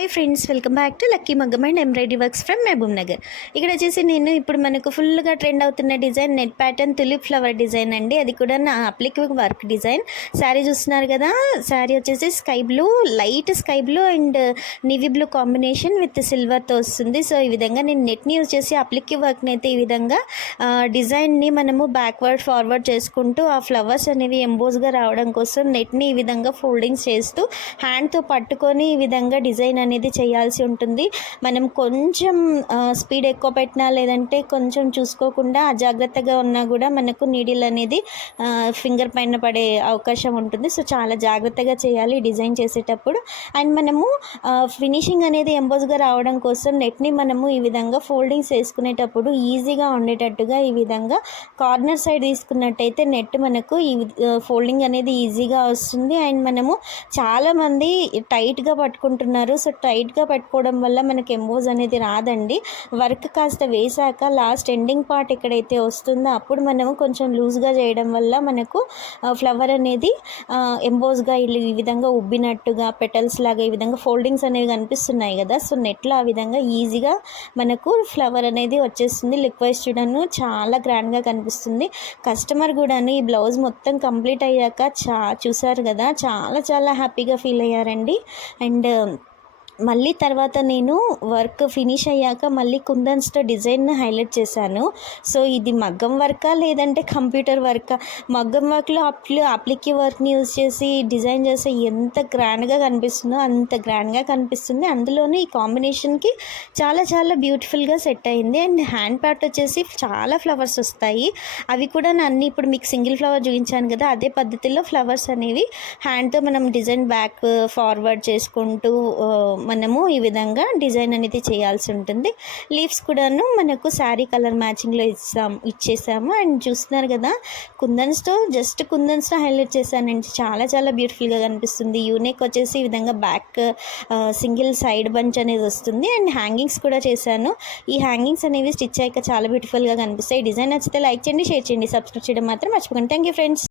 Hi friends, welcome back to lucky Maggam and embroidery works from Mahabub Nagar. ఇక్కడ వచ్చేసి నేను ఇప్పుడు మనకు ఫుల్గా ట్రెండ్ అవుతున్న design net pattern tulip flower design అండి. అది కూడా నా అప్లిక్ వర్క్ డిజైన్. శారీ చూస్తున్నారు కదా, శారీ వచ్చేసి sky blue, light sky blue and navy blue combination with సిల్వర్తో వస్తుంది. సో ఈ విధంగా నేను నెట్ని యూజ్ చేసి అప్లిక్ వర్క్ని అయితే ఈ విధంగా డిజైన్ని మనము బ్యాక్వర్డ్ ఫార్వర్డ్ చేసుకుంటూ ఆ ఫ్లవర్స్ అనేవి ఎంబోస్గా రావడం కోసం నెట్ని ఈ విధంగా ఫోల్డింగ్స్ చేస్తూ హ్యాండ్తో పట్టుకొని ఈ విధంగా డిజైన్ అనేది చేయాల్సి ఉంటుంది. మనం కొంచెం స్పీడ్ ఎక్కువ పెట్టినా లేదంటే కొంచెం చూసుకోకుండా అజాగ్రత్తగా ఉన్నా కూడా మనకు నీడిల్ అనేది ఫింగర్ పైన పడే అవకాశం ఉంటుంది. సో చాలా జాగ్రత్తగా చేయాలి డిజైన్ చేసేటప్పుడు. అండ్ మనము ఫినిషింగ్ అనేది ఎంబోస్గా రావడం కోసం నెట్ని మనము ఈ విధంగా ఫోల్డింగ్స్ వేసుకునేటప్పుడు ఈజీగా ఉండేటట్టుగా ఈ విధంగా కార్నర్ సైడ్ తీసుకున్నట్టయితే నెట్ మనకు ఈ ఫోల్డింగ్ అనేది ఈజీగా వస్తుంది. అండ్ మనము చాలామంది టైట్గా పట్టుకుంటున్నారు. సో టైట్గా పెట్టుకోవడం వల్ల మనకి ఎంబోస్ అనేది రాదండి. వర్క్ కాస్త వేసాక లాస్ట్ ఎండింగ్ పార్ట్ ఎక్కడైతే వస్తుందో అప్పుడు మనము కొంచెం లూజ్గా చేయడం వల్ల మనకు ఫ్లవర్ అనేది ఎంబోస్గా ఈ విధంగా ఉబ్బినట్టుగా పెటల్స్ లాగా ఈ విధంగా ఫోల్డింగ్స్ అనేవి కనిపిస్తున్నాయి కదా. సో నెట్లో ఆ విధంగా ఈజీగా మనకు ఫ్లవర్ అనేది వచ్చేస్తుంది. లుక్ వైజ్ చూడను చాలా గ్రాండ్గా కనిపిస్తుంది. కస్టమర్ కూడాను ఈ బ్లౌజ్ మొత్తం కంప్లీట్ అయ్యాక చూసారు కదా, చాలా చాలా హ్యాపీగా ఫీల్ అయ్యారండి. అండ్ మళ్ళీ తర్వాత నేను వర్క్ ఫినిష్ అయ్యాక మళ్ళీ కుందన్స్తో డిజైన్ హైలైట్ చేశాను. సో ఇది మగ్గం వర్కా లేదంటే కంప్యూటర్ వర్కా? మగ్గం వర్క్లో అప్లికి వర్క్ని యూజ్ చేసి డిజైన్ చేస్తే ఎంత గ్రాండ్గా కనిపిస్తుందో అంత గ్రాండ్గా కనిపిస్తుంది. అందులోనూ ఈ కాంబినేషన్కి చాలా చాలా బ్యూటిఫుల్గా సెట్ అయింది. అండ్ హ్యాండ్ పార్ట్ వచ్చేసి చాలా ఫ్లవర్స్ వస్తాయి. అవి కూడా అన్నీ ఇప్పుడు మీకు సింగిల్ ఫ్లవర్ చూపించాను కదా, అదే పద్ధతిలో ఫ్లవర్స్ అనేవి హ్యాండ్తో మనం డిజైన్ బ్యాక్ ఫార్వర్డ్ చేసుకుంటూ మనము ఈ విధంగా డిజైన్ అనేది చేయాల్సి ఉంటుంది. లీవ్స్ కూడాను మనకు శారీ కలర్ మ్యాచింగ్లో ఇచ్చేసాము. అండ్ చూస్తున్నారు కదా, కుందన్స్తో హైలైట్ చేశానండి. చాలా చాలా బ్యూటిఫుల్గా కనిపిస్తుంది. యూనిక్ వచ్చేసి ఈ విధంగా బ్యాక్ సింగిల్ సైడ్ బంచ్ అనేది వస్తుంది. అండ్ హ్యాంగింగ్స్ కూడా చేశాను. ఈ హ్యాంగింగ్స్ అనేవి స్టిచ్ అయ్యాక చాలా బ్యూటిఫుల్గా కనిపిస్తాయి. డిజైన్ నచ్చితే లైక్ చేయండి, షేర్ చేయండి, సబ్స్క్రైబ్ చేయడం మాత్రం మర్చిపోకండి. Thank you friends.